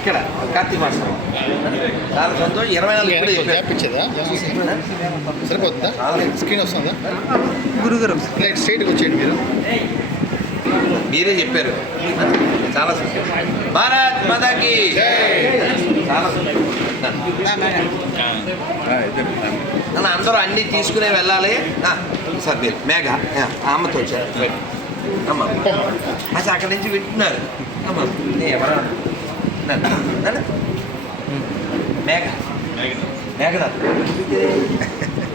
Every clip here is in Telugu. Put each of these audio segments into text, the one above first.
ఇక్కడ కార్తీక మాసం. చాలా సంతోషం ఇరవై నాలుగు సరిపోతుందా? స్క్రీన్ వస్తుందా? గురుగారు. రైట్ స్ట్రైట్కి వచ్చేయండి మీరు. మీరే చెప్పారు. చాలా సంతోషం. భారత్ మాతాకి చాలా సంతోషం. అందరూ అన్నీ తీసుకునే వెళ్ళాలి. సార్ మీరు మేఘ. అమ్మతో వచ్చారు. అమ్మ. అసలు అక్కడి నుంచి వింటున్నారు. అమ్మ నీ ఎవరా నాన్న, నాన్న. మేఘ మేఘనాథ్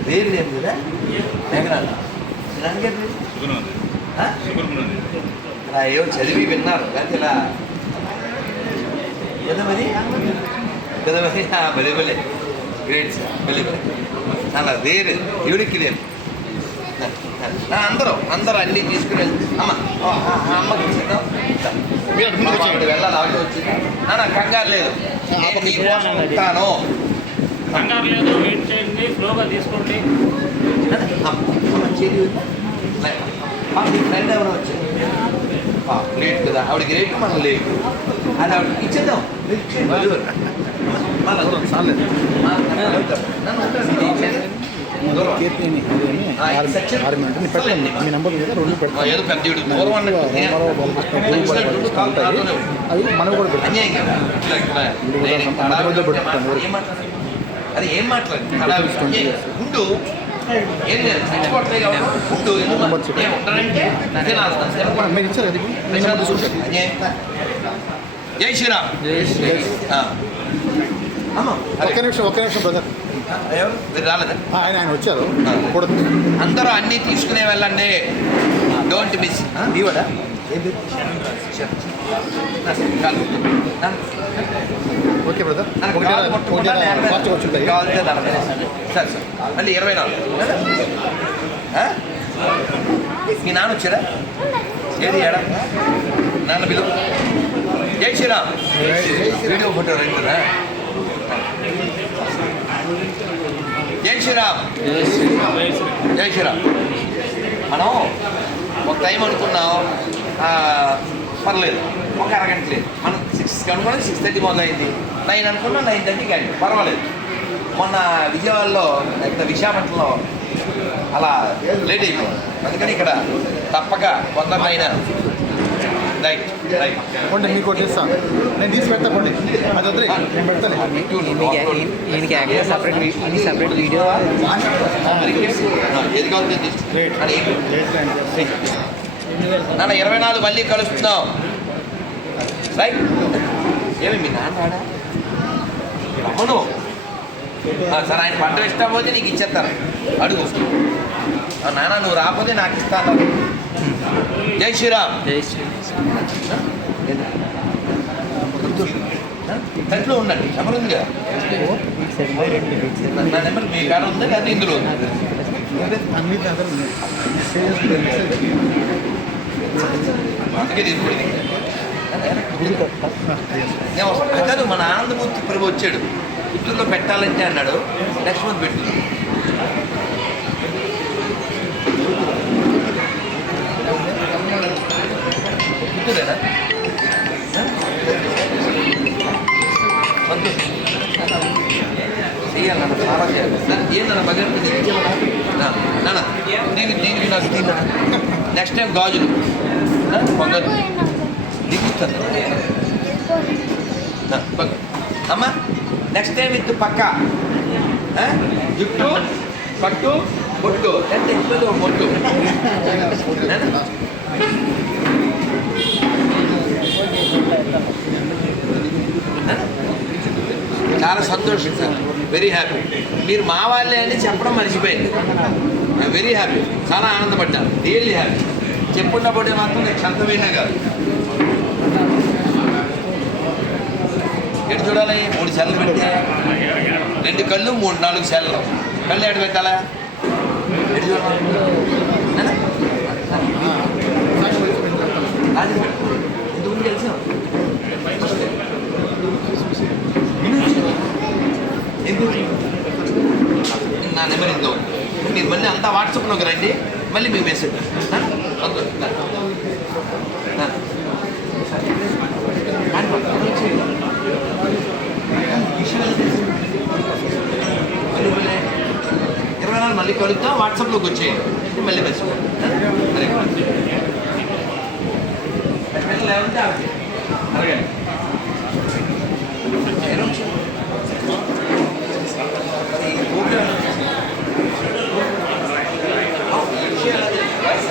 పేరు లేదు కదా మేఘనాథ్ నాన్నగారు ఆ? అలా ఏవో చదివి విన్నారు లేకపోతే ఇలా కదా మరి కదా మరి ఆ, భలే భలే గ్రేట్ సార్ భలే భలే చాలా రేర్ యూనిక్ లేదు అందరూ అందరూ అన్నీ తీసుకుని వెళ్తే అమ్మ ఓ, ఆ, ఆ అమ్మకి ఇచ్చేద్దాం. మీరు ఆవిడ. వెళ్ళాలి ఆవిడ వచ్చింది నాన్న కంగారు లేదు ఉంటాను కంగారు లేదు వెయిట్ చేయండి స్లోగా తీసుకోండి ఫ్రెండ్ ఎవరో వచ్చారు లేట్ కదా ఆవిడకి రేట్ మనం లేట్ అది ఆవిడకి ఇచ్చేద్దాం మీరు ఇచ్చేయండి. డెలివరీ. మళ్ళా దూరం. మా నన్ను అడుగుతారు. నన్ను అంటారు, మీరు ఇచ్చేయండి. దూరం. కీర్తిని అదేమి ఆ, ఈ ఆరు సెక్షన్ ఆరు మినిట్ నేను పెట్టండి మీ నెంబర్ మీద రెండు ఆ, పెడతాను ఏదో పెద్ద వీడు పూర్వం అన్నట్టు. హోమరావు బాలకృష్ణ నచ్చినట్టు రెండు కాళ్ళు ఉంటాయి నాతోనే ఉంటాయి. అవి మనవి కూడా పెడతాం అన్యాయం కదా ఇట్లా ఇట్లా నేను ఇంకా మధ్య మధ్యలో అడగకపోతే పెట్టుకుంటాను. మాట్లాడు. ఏం మాట్లాడు? అది ఏం మాట్లాడు హడావిడి. ట్వంటీ ఏ, ఉండు ఏం లేదు చచ్చిపోవట్లే కాబట్టి ఉండు ఎందుకు నెంబర్ చెప్పు. ఏం ఉంటానంటే అదే నా అర్థం. మీరు ఇచ్చారు అది మీ నెంబర్ తీసుకుంటారు అన్యాయం. జై శ్రీరామ్ ఆ. అమ్మ అరే. ఒక్క నిమిషం ఒక్క నిమిషం బ్రదర్ ఎవరు? మీరు రాలేదా? ఆయన ఆయన వచ్చారు. కూడా అందరూ అన్నీ తీసుకునే వెళ్ళండి డోంట్ మిస్ మీవాడా ఓకే బ్రదర్ సరే సార్. మళ్ళీ ఇరవై నాలుగు? మీ నాన్న వచ్చారా ఏది ఏడా? నాన్న బిలు జై శ్రీరామ్. వీడియో ఫోటో రైతురా శ్రీరామ్. జై శ్రీరామ్. మనం ఒక టైం అనుకున్నాం. పర్లేదు. ఒక అరగంట లేదు. మనం సిక్స్ అనుకున్నది సిక్స్ థర్టీ మొదలైంది. నైన్ అనుకున్నా నైన్ థర్టీ కానీ పర్వాలేదు. మొన్న విజయవాడలో లేకపోతే విశాఖపట్నంలో అలా లేట్ అయిపోయింది. అందుకని ఇక్కడ తప్పక కొందరినైనా రైట్ రైట్ కొంటే మీకు ఒకటి ఇస్తాను నేను తీసి పెడతా కొండి అది వద్దు నేను పెడతాను ఈయనకి సపరేట్ సపరేట్ వీడియో ఏది కావాలి నాన్న ఇరవై నాలుగు మళ్ళీ కలుస్తున్నాం రైట్ ఏమి మీ నాన్న రమ్మను. ఆ, సరే ఆయన పంట ఇష్టం పోతే నీకు ఇచ్చేస్తారు అడుగు. ఆ, నాన్న నువ్వు రాకపోతే నాకు ఇస్తాను జై శ్రీరామ్. జై ఉండండి నెంబర్ ఉంది కదా? నా- నెంబర్ మీ కాడ ఉంది లేదా ఇందులో ఉంది? అన్ని దగ్గర ఉన్నాయి. అందుకే తీసుకుంది. నేను వస్తాను కాదు మన ఆనందమూర్తి ప్రభు వచ్చాడు. పుత్తూరులో పెట్టాలంటే అన్నాడు. నెక్స్ట్ మంత్ పెట్టు గాజులు. పొంగల్. దిగుతాను అమ్మా నెక్స్ట్ టైం ఇద్దు పక్క? జుట్టు పట్టు బొట్టు. ఎంత ఒక బొట్టు? చాలా సంతోషం సార్ వెరీ హ్యాపీ మీరు మా వాళ్ళే అని చెప్పడం మర్చిపోయింది వెరీ హ్యాపీ చాలా ఆనందపడ్డాను. రియల్లీ హ్యాపీ చెప్పున్నప్పుడే మాత్రం నేను క్షంతమైనా కాదు. ఎటు చూడాలి? మూడు సెల్లు పెడితే రెండు కళ్ళు మూడు నాలుగు సెల్లు కళ్ళు ఎటు పెట్టాలా? ఎటు చూడాలి? ఇంతకుముందు తెలిసిన నా నెంబర్ ఇంత ఉంది. మీరు మళ్ళీ అంతా వాట్సాప్లోకి రండి మళ్ళీ మీకు మెసేజ్ ఇరవై నాలుగు మళ్ళీ కలుద్దాం. వాట్సాప్లోకి వచ్చేయండి. మళ్ళీ మర్చిపోండి లేదంటే అడగండి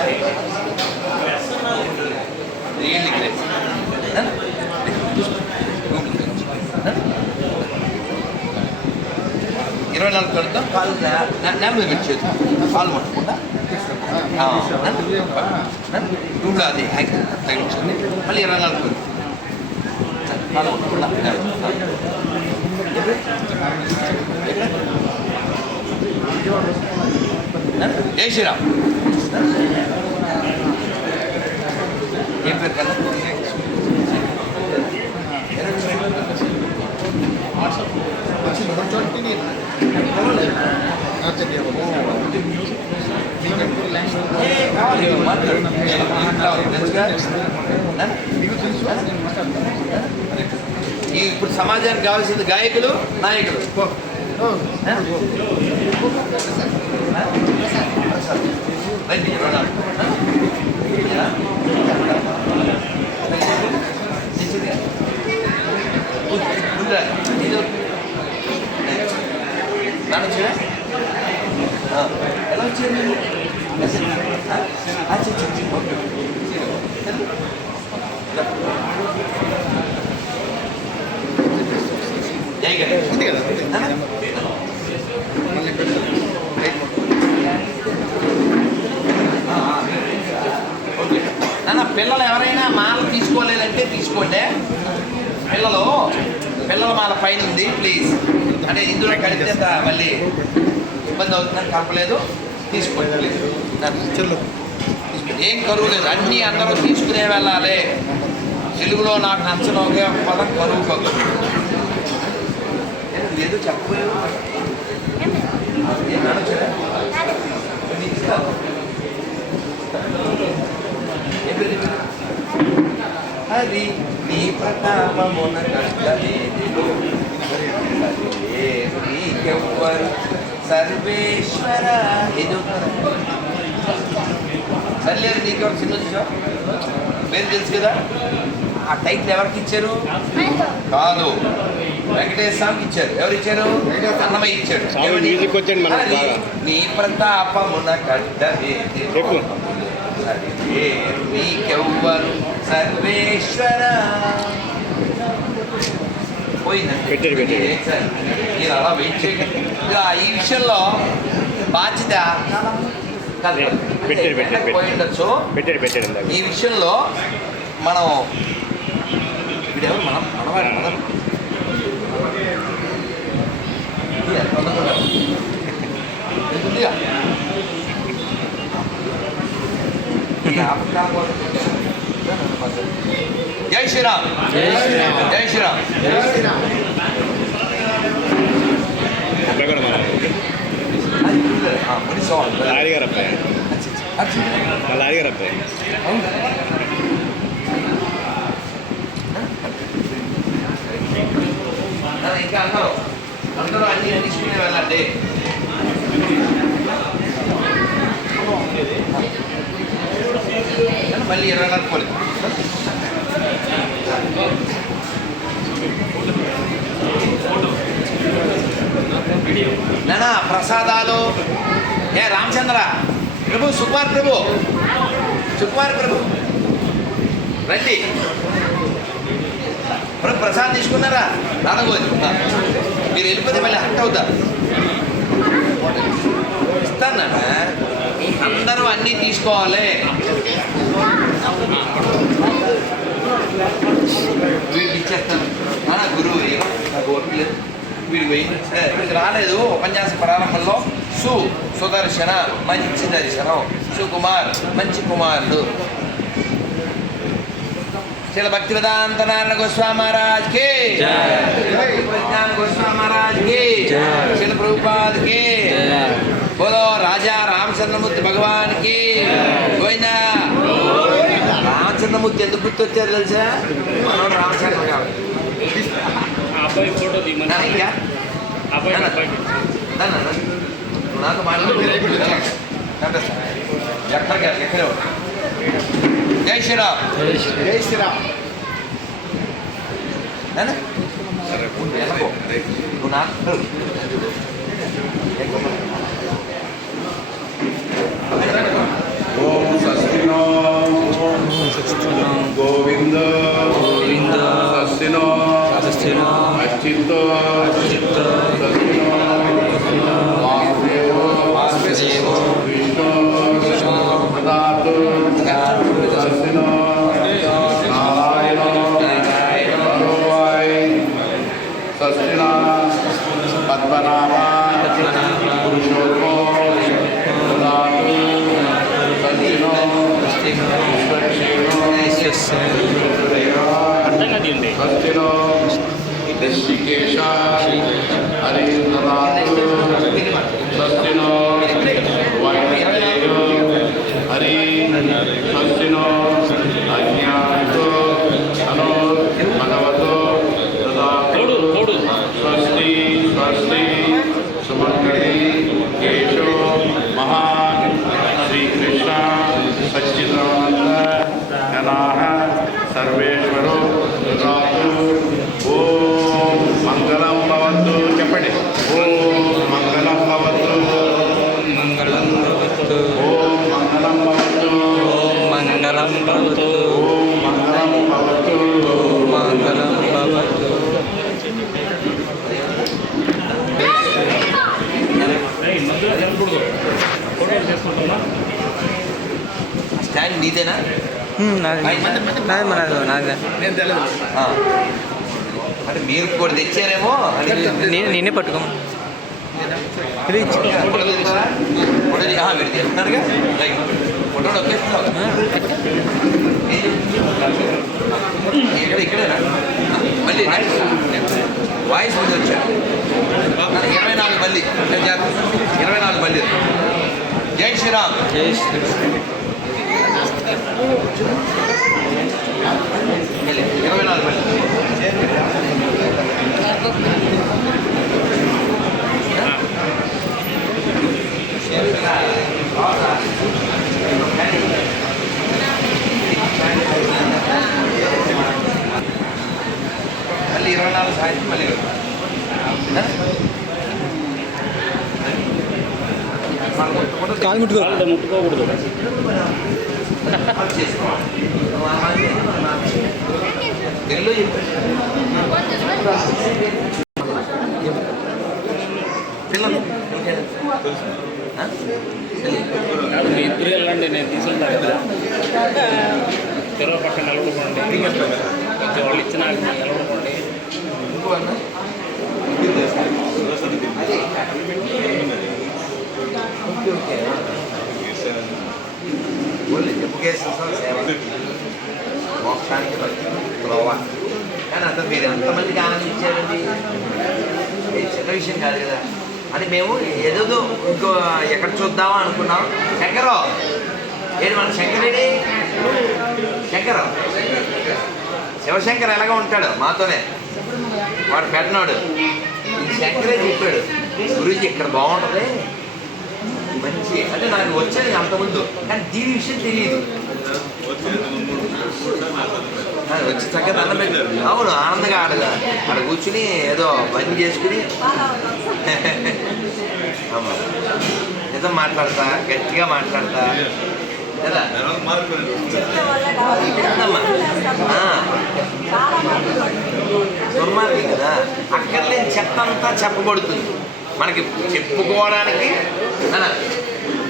Thank you. విషయాలు రియల్లీ గ్రేట్ ఇరవై నాలుగు కలుద్దాం కాలు నేల మీద పెట్టేది కాలు పట్టకుండా రూమ్లో అది హ్యాక్ తగ్గించింది మళ్ళీ ఇరవై నాలుగు కాలు పట్టకుండా జై శ్రీరామ్ ఏం పేరు కదా ఇప్పుడు సమాజానికి కావాల్సింది గాయకులు నాయకులు. ప్రసాద్ రుణాలు. ఇలా. నిశ్చితంగా. కూర్చో, కూర్చో. ఇది వద్దు. నాన్న వచ్చాడా? ఆ, ఎలా వచ్చారు ఉంది కదా మళ్ళీ ఓకే. నాన్న పిల్లలు ఎవరైనా మాల తీసుకోలేదంటే తీసుకోండి పిల్లలు పిల్లల మాల పైన ఉంది ప్లీజ్ అంటే ఇందులో అంత మళ్ళీ ఇబ్బంది అవుతుందని కలపలేదు తీసుకోండి ఏం కరువు లేదు. అన్నీ అందరూ తీసుకునే వెళ్ళాలి. తెలుగులో నాకు నచ్చని ఒకే పదం కరువు కరువు ఏదో చెప్పలేదు. ఇస్తాను. హరి నీ ప్రతాపమున కష్టమేదిలో లేదు నీకెవ్వరు సర్వేశ్వర ఇది సర్లేరు నీకెవరు చిన్న పేరు తెలుసు కదా? ఆ టైటిల్ ఎవరికి ఇచ్చారు? కాదు. వెంకటేశ్వర స్వామికి ఇచ్చారు. ఎవరు ఇచ్చారు? అన్నమయ్య బాగా. నీ ప్రతాపమున కట్టవేదిలో నీకెవ్వరు సర్వేశ్వర. పోయిందండి. మీరు అలా వెయిట్ చేయండి ఈ విషయంలో బాధ్యత కాదు. పెట్టారు, పెట్టారు, ఈ విషయంలో మనం వీడెవరు? మనం మనవాడు మనం ఎంత ఉందో. ఇది ఉందిగా. ఈ ఆపద కాకూడదు. జై శ్రీరామ్ జై శ్రీరామ్ జై శ్రీరామ్ అబ్బాయి కూడా మన ఆ, ముని స్వామి. లారీ గారు అబ్బాయి అచ్చి, అచ్చి. మా లారీ గారు అబ్బాయి అవును. ఆ, ఇంకా అందరూ అందరూ అన్ని తీసుకునే వెళ్ళండి మళ్ళీ ఇరవై నాలుగు పోలి నానా ప్రసాదాలు ఏ రామచంద్ర ప్రభు సుకుమార్ ప్రభు సుకుమార్ ప్రభు. రండి. ప్రభు ప్రసాద్ తీసుకున్నారా? రానగోదు మీరు వెళ్ళిపోతే మళ్ళీ హట్ అవుతారు ఇస్తానా? అందరూ అన్నీ తీసుకోవాలి. వీడికి ఇచ్చేస్తాను. గురువు నాకు ఓపిక లేదు. వీడికి పోయి. వీడికి రాలేదు. ఉపన్యాస ప్రారంభంలో సు సుదర్శన మంచి దర్శనం. సుకుమార్ మంచి కుమారుడు శిల భక్తి వేదాంత నారాయణ గోస్వామి మహారాజ్కి ప్రజ్ఞాన గోస్వామి మహారాజ్కి శిల ప్రభుపాద్కి బోలో రాజా రామచంద్రమూర్తి భగవాన్కి గోవిందా. రామచంద్రమూర్తి ఎందుకు గుర్తొచ్చారు తెలుసా? మనోడు రామచంద్ర కాబట్టి ఎక్కడికి ఎక్కడే ఉండు. జై శ్రీరామ్ జై శ్రీరామ్ నాన్న నువ్వు వెళ్ళకు. నువ్వు నాకు ఓం స్వస్తినో గోవింద గోవింద స్వస్తినో స్వస్తినో అచ్యుతో చిత్త స్వస్తినో వాసుదేవో వాసుదేవో పద్మనాభ తెలియదు. అంటే మీరు కూడా తెచ్చారేమో నేను నేనే పట్టుకోమా ఇది ఇక్కడ ఇక్కడేనా? మళ్ళీ నెక్స్ట్ వాయిస్ ముందు వచ్చా. ఇరవై నాలుగు మళ్ళీ ఇరవై నాలుగు మళ్ళీ జై శ్రీరామ్. జై శ్రీ మళ్ళీ ఇరవై నాలుగు మళ్ళీ మళ్ళీ ఇరవై నాలుగు సాయంత్రం మళ్ళీ కాలు ముట్టుకో వాళ్ళతో ముట్టుకోకూడదు తెలుగులో చెప్పు పిల్లలు పిల్లలు. మీ ఇద్దరు వెళ్ళండి నేను తీసుకుంటాను కదా చెరువు పక్కన నిలబడుకోండి కొంచెం వాళ్ళు ఇచ్చిన నిలబడుకోండి ఓకే, ఓకే. ఓన్లీ ఎప్పుకేసిన సేవ. మోక్షానికి త్రోవ కానీ అంత మీరు ఎంతమందికి ఆనందించారండి ఇది చిన్న విషయం కాదు కదా. అని మేము ఏదేదో ఇంకో ఎక్కడ చూద్దామా అనుకున్నాం. శంకరం ఏది మన శంకరేడి? శంకరం శివశంకర్ ఎలాగో ఉంటాడు మాతోనే. వాడు పెట్టినాడు ఈ శంకరే చెప్పాడు గురించి ఇక్కడ బాగుంటుంది. మంచి అంటే నాకు వచ్చేది అంతకుముందు కానీ దీని విషయం తెలియదు వచ్చి చక్కగా దండం పెట్టి అవును ఆనందంగా ఆడగా ఆడ కూర్చుని ఏదో పని చేసుకుని. ఏదో మాట్లాడతా గట్టిగా మాట్లాడతా? ఆ, దుర్మార్గం కదా. అక్కర్లేని చెత్త అంతా చెప్పబడుతుంది. మనకి చెప్పుకోవడానికి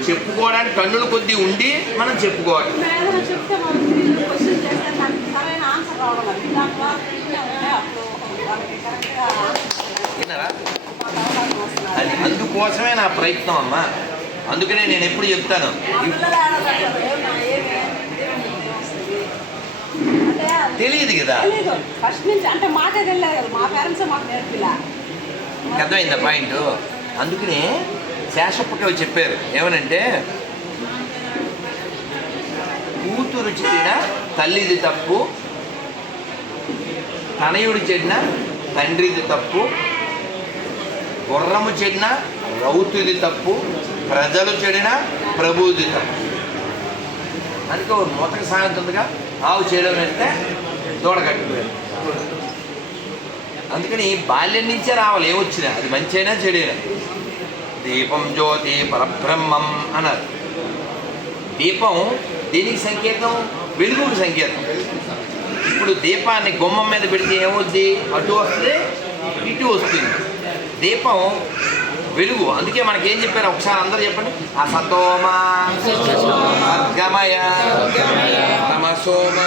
చెప్పుకోవడానికి టన్నుల కొద్దీ ఉండి మనం చెప్పుకోవాలి. అది అందుకోసమే నా ప్రయత్నం అమ్మా. అందుకనే నేను ఎప్పుడు చెప్తాను. తెలియదు కదా. ఫస్ట్ నుంచి అంటే మాకే తెలియదు కదా. మా పేరెంట్స్ మాకు నేర్పిలా? అర్థమైందా పాయింట్. అందుకనే శేషప్పకవి చెప్పారు. ఏమనంటే కూతురు చెడిన తల్లిది తప్పు తనయుడు చెడిన తండ్రిది తప్పు గుర్రము చెడిన రౌతుది తప్పు ప్రజలు చెడిన ప్రభుది తప్పు. అందుకే ఒక మొదటి సాయంత్రంగా ఆవు చేయడం వెళ్తే దూడ అందుకని బాల్యం నుంచే రావాలి ఏమొచ్చినా అది మంచి అయినా చెడైనా. దీపం జ్యోతి పరబ్రహ్మం అన్నారు. దీపం దేనికి సంకేతం? వెలుగుకి సంకేతం. ఇప్పుడు దీపాన్ని గుమ్మం మీద పెడితే ఏమవుద్ది? అటు వస్తే ఇటు వస్తుంది. దీపం వెలుగు. అందుకే మనకి ఏం చెప్పారు? ఒకసారి అందరూ చెప్పండి. అసతోమ గమయ తమసోమ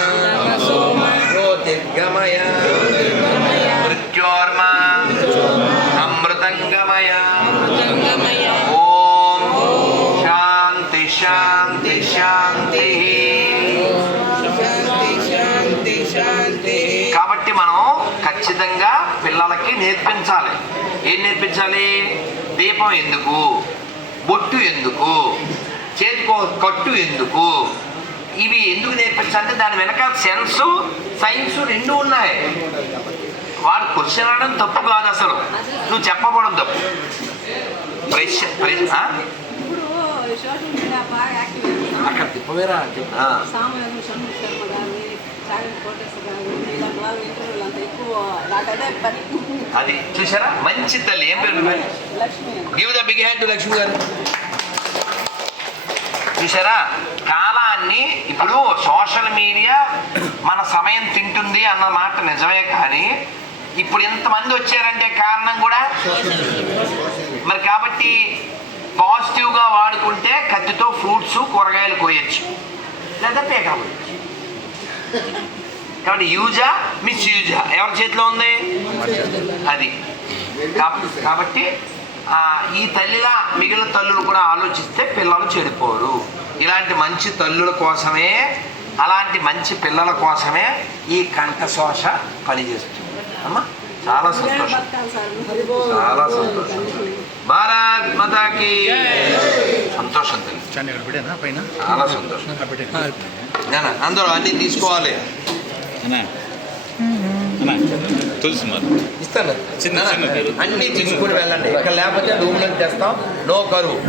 జ్యోతిర్గమయ. కాబట్టి మనం ఖచ్చితంగా పిల్లలకి నేర్పించాలి. ఏం నేర్పించాలి? దీపం ఎందుకు? బొట్టు ఎందుకు? చేతికో కట్టు ఎందుకు? ఇవి ఎందుకు నేర్పించాలంటే దాని వెనకాల సెన్స్ సైన్స్ రెండు ఉన్నాయి. వాడు క్వశ్చన్ అనడం తప్పు కాదు అసలు. నువ్వు చెప్పబడడం తప్పు. ప్రెష్. అక్కడ తిప్పవేరా? అదే చూసారా మంచి తల్లి. ఏం పేరు. Give the big hand to Lakshmi గారు. చూసారా కాలాన్ని ఇప్పుడు సోషల్ మీడియా మన సమయం తింటుంది అన్న మాట నిజమే కానీ ఇప్పుడు ఇంతమంది వచ్చారంటే కారణం కూడా మరి కాబట్టి పాజిటివ్గా వాడుకుంటే కత్తితో ఫ్రూట్స్ కూరగాయలు కోయచ్చు. లేదా పేక కాబట్టి యూజా మిస్ యూజా. ఎవరి చేతిలో ఉంది? అది. కాబ- కాబట్టి ఆ, ఈ తల్లిలా మిగిలిన తల్లులు కూడా ఆలోచిస్తే పిల్లలు చెడిపోరు. ఇలాంటి మంచి తల్లుల కోసమే అలాంటి మంచి పిల్లల కోసమే ఈ కంఠశోష పనిచేస్తుంది. అమ్మా చాలా సంతోషం. చాలా సంతోషం. భారత్ మాతాకి. సంతోషం చాలా సంతోషం. అందరూ అన్ని తీసుకోవాలి. అన్నా. అన్నా తులసి మరి. ఇస్తాను. చిన్న-. అన్ని తీసుకుని వెళ్ళండి. ఇక్కడ లేకపోతే రూమ్ నుంచి తెస్తాం. నో కరువు.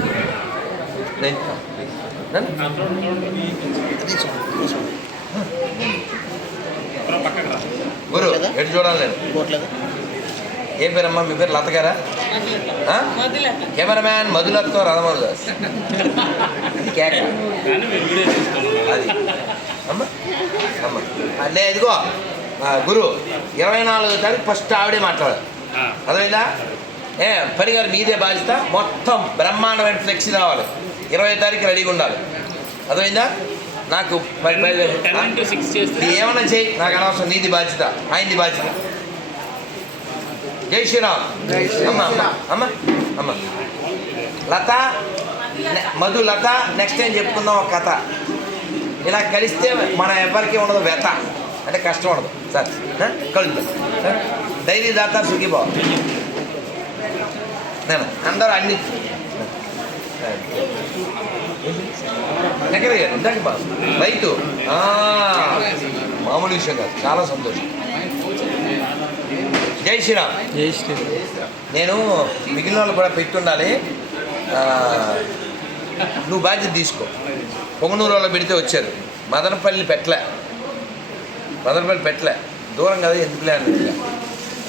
గురు ఎటు చూడాలి నేను? ఏం పేరమ్మా? మీ పేరు లత గారా ఆ? కెమెరామ్యాన్ మధులత్తో రథమరు దాస్ అది కేక. అది. అమ్మ అమ్మ. అదే ఇదిగో గురు ఇరవై నాలుగో తారీఖు ఫస్ట్ ఆవిడే మాట్లాడాలి ఆ, అర్థమైందా? ఏ పని గారు మీదే బాధ్యత మొత్తం బ్రహ్మాండమైన ఫ్లెక్సీ రావాలి. ఇరవై తారీఖు రెడీగా ఉండాలి. అర్థమైందా? నాకు పది పది వేలు. టెన్ ఇంటూ సిక్స్ చేస్తే నీ ఏమన్నా చేయి. నాకు అనవసరం. నీది బాధ్యత. ఆయనది బాధ్యత. జై శ్రీరామ్. అమ్మ అమ్మ అమ్మ అమ్మ. లత మధు లత నెక్స్ట్ టైం చెప్పుకుందాం ఒక కథ. ఇలా కలిస్తే మన ఎవరికి ఉండదు వ్యత. అంటే కష్టం ఉండదు. సార్? కలుద్దాం. ధైర్య దాత సుఖీబాబు నేను అందరూ అన్ని. ఎక్కడ ఇందాక బాబు రైతు. మామూలు విషయం కాదు. చాలా సంతోషం. జై శ్రీరామ్. జై శ్రీ నేను మిగిలిన వాళ్ళు కూడా పెట్టుండాలి. నువ్వు బాధ్యత తీసుకో. పొంగనూరు వాళ్ళు పెడితే వచ్చారు. మదనపల్లి పెట్టలే. మదనపల్లి పెట్టలే. దూరం కదా ఎందుకులే అని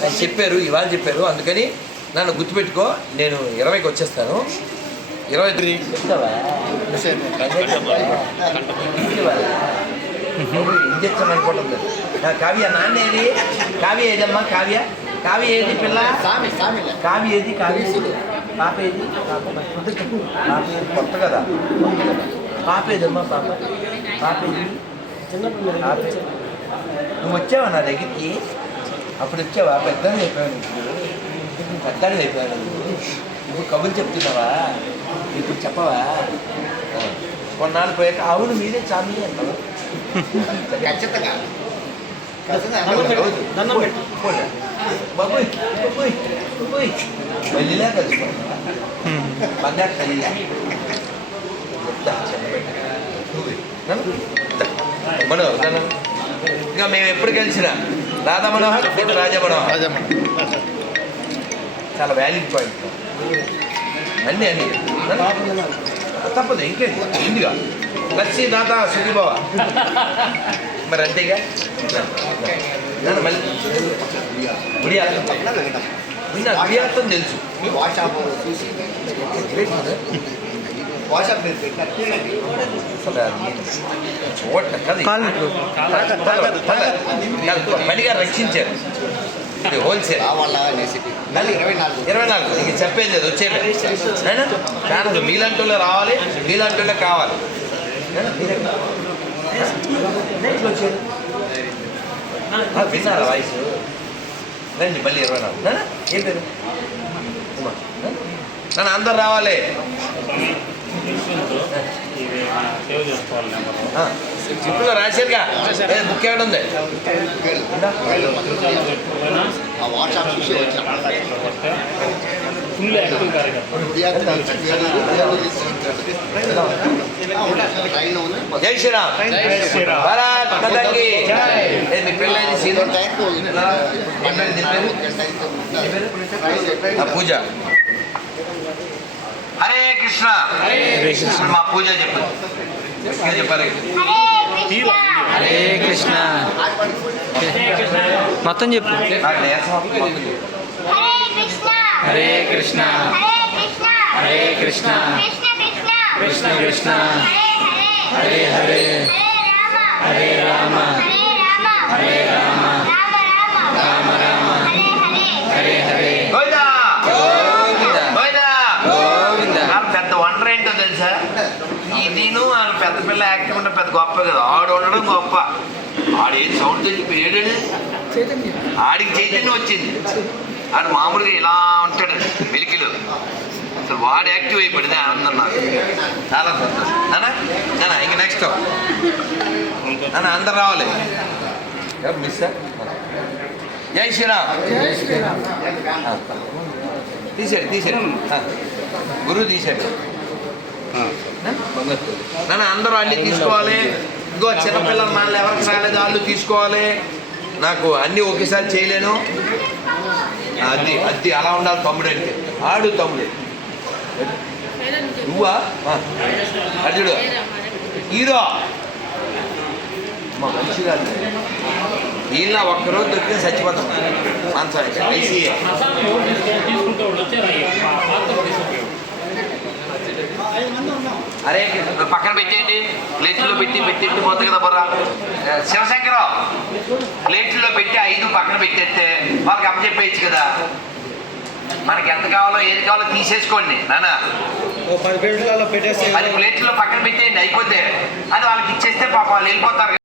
ఆయన చెప్పారు ఇవాళ చెప్పారు. అందుకని నన్ను గుర్తుపెట్టుకో నేను ఇరవైకి వచ్చేస్తాను. ఇరవై ఇంజక్షన్ అనుకుంటుంది నా కావ్య నాన్న ఏది కావ్య ఏదమ్మా కావ్య? కావ్య ఏది పిల్ల? కావ్య ఏది? కావ్య ఏది? పాప ఏది? పాప ఏది? కొత్త కదా. పాప ఏదమ్మా పాప? పాప ఏది? నువ్వు వచ్చావా నా దగ్గరికి? అప్పుడు వచ్చావా? పెద్దని నువ్వు పెద్దని అయిపోయావు నువ్వు ఇప్పుడు కబుర్లు చెప్తున్నావా? ఇప్పుడు చెప్పవా. కొన్నాళ్ళు పోయాక అవును మీరే చామీ అంటావా ఖచ్చితంగా. దండం పెట్టు బాబోయ్ బాబోయ్ బాబోయ్ ఇంకా మేము ఎప్పుడు కలిసినా రాధా మనోహర్ ఇటు రాజా మనోహర్ చాలా వ్యాలిడ్ పాయింట్ అన్నీ అన్నీ తప్పదు ఇంకేంటి ఇండిగా లక్ష్మీ దాత సుఖీభవ మరి అంతేగా మళ్ళీ గుడియాత్తం తెలుసు అది చూడ కదా మణిగా రక్షించారు ఇది హోల్సేల్ ఇరవై నాలుగు. ఇంక చెప్పేది లేదు వచ్చే కాదు మీలాంటి వాళ్ళు రావాలి మీలాంటి వాళ్ళే కావాలి. విన్నారా వాయిస్ రండి మళ్ళీ ఇరవై నాలుగు నాన్న, ఏం పేరు నన్ను అందరు రావాలి ఇది ఇప్పుడు రాశారుగా బుక్ ఏమైనా ఉంది ఉందా? ఫుల్ యాక్టివ్ కార్యకర్త జై శ్రీరామ్ శ్రీరామ్. భారత్ మాతాకి ఏ, మీ పెళ్ళైంది సీను ఆ, పూజ హరే కృష్ణ ఇప్పుడు మా పూజ చెప్పు ఇక్కడ చెప్పాలి హరే కృష్ణ మొత్తం చెప్పు నాకు నీరసం మొత్తం చెప్పు. హరే కృష్ణ. హరే కృష్ణ. కృష్ణ. కృష్ణ హరే హరే. హరే రామ. హరే రామ. రామ. రామ. హరే హరే. పెద్ద వండర్ ఏంటో తెలుసా? ఈ నేను ఆయన పెద్ద పిల్ల యాక్టివ్ ఉంటే పెద్ద గొప్ప కదా. ఆడు ఉండడం గొప్ప. ఆడు ఏం సౌండ్ తెచ్చి ఏడాడు ఆడికి చైతన్యం వచ్చింది. ఆడు మామూలుగా ఇలా ఉంటాడు వెలికిలో అసలు వాడు యాక్టివ్ అయిపోయింది ఆనందం నాకు. చాలా సంతోషం. నానా నానా ఇంక నెక్స్ట్ నాన్న అందరు రావాలి. మిస్ జై శ్రీరామ్. తీసేయండి ఆ. గురువు తీసేయండి నాన్న అందరూ అన్ని తీసుకోవాలి. ఇంకో చిన్నపిల్లలు నాన్న ఎవరికి రాలేదు వాళ్ళు తీసుకోవాలి. నాకు అన్నీ ఒకేసారి చేయలేను. అది అది అలా ఉండాలి తమ్ముడు అంటే. ఆడు తమ్ముడు. నువ్వా? అర్జుడు హీరో మా మంచిగా వీళ్ళ ఒక్కరోజు దొరికితే చచ్చిపోతాం. మాంసానికి ఐసీఏ తీసుకుంటే వాళ్ళు వచ్చారు పాత్ర తీసుకుంటారు అరే పక్కన పెట్టేయండి. ప్లేట్లో పెట్టి పెట్టిట్టు పోతుంది కదా బొర్రా. శివశంకరం ప్లేట్లో పెట్టి ఐదు పక్కన పెట్టేస్తే వాళ్ళకి అప్పచెప్పేయచ్చు కదా. మనకి ఎంత కావాలో ఏది కావాలో తీసేసుకోండి నానా పది ప్లేట్లో పక్కన పెట్టేయండి అయిపోతే. అది వాళ్ళకి ఇచ్చేస్తే పాప వాళ్ళు వెళ్ళిపోతారు.